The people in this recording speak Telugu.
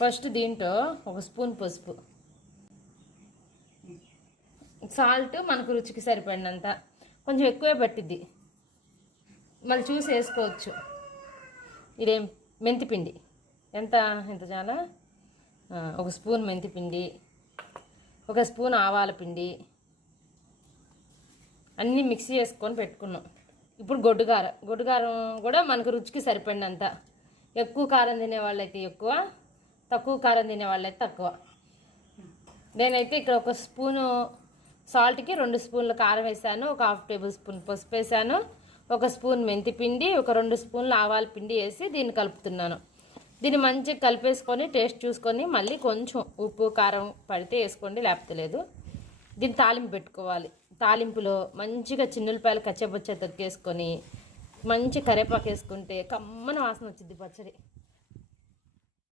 ఫస్ట్ దీంట్లో ఒక స్పూన్ పసుపు, సాల్ట్ మనకు రుచికి సరిపడినంత, కొంచెం ఎక్కువే పట్టిద్ది, మళ్ళీ చూసి వేసుకోవచ్చు. ఇదేం మెంతిపిండి ఎంత చాలా, ఒక స్పూన్ మెంతిపిండి, ఒక స్పూన్ ఆవాల పిండి, అన్నీ మిక్సీ చేసుకొని పెట్టుకున్నాం. ఇప్పుడు గొడ్డుకారం కూడా మనకు రుచికి సరిపడినంత. ఎక్కువ కారం తినే వాళ్ళైతే ఎక్కువ, తక్కువ కారం తినే వాళ్ళైతే తక్కువ. నేనైతే ఇక్కడ ఒక స్పూను సాల్ట్కి 2 స్పూన్ల కారం వేసాను, ఒక 1/2 టేబుల్ స్పూన్ పసుపు వేసాను, ఒక స్పూన్ మెంతిపిండి, ఒక 2 స్పూన్ల ఆవాల పిండి వేసి దీన్ని కలుపుతున్నాను. దీన్ని మంచిగా కలిపేసుకొని టేస్ట్ చూసుకొని మళ్ళీ కొంచెం ఉప్పు కారం పడితే వేసుకోండి, లేకపోతే లేదు. దీన్ని తాలింపు పెట్టుకోవాలి. తాలింపులో మంచిగా చిన్నులపాయలు కచ్చబొచ్చ తొక్కేసుకొని మంచి కరివేపాకు వేసుకుంటే కమ్మన వాసన వచ్చింది పచ్చడి.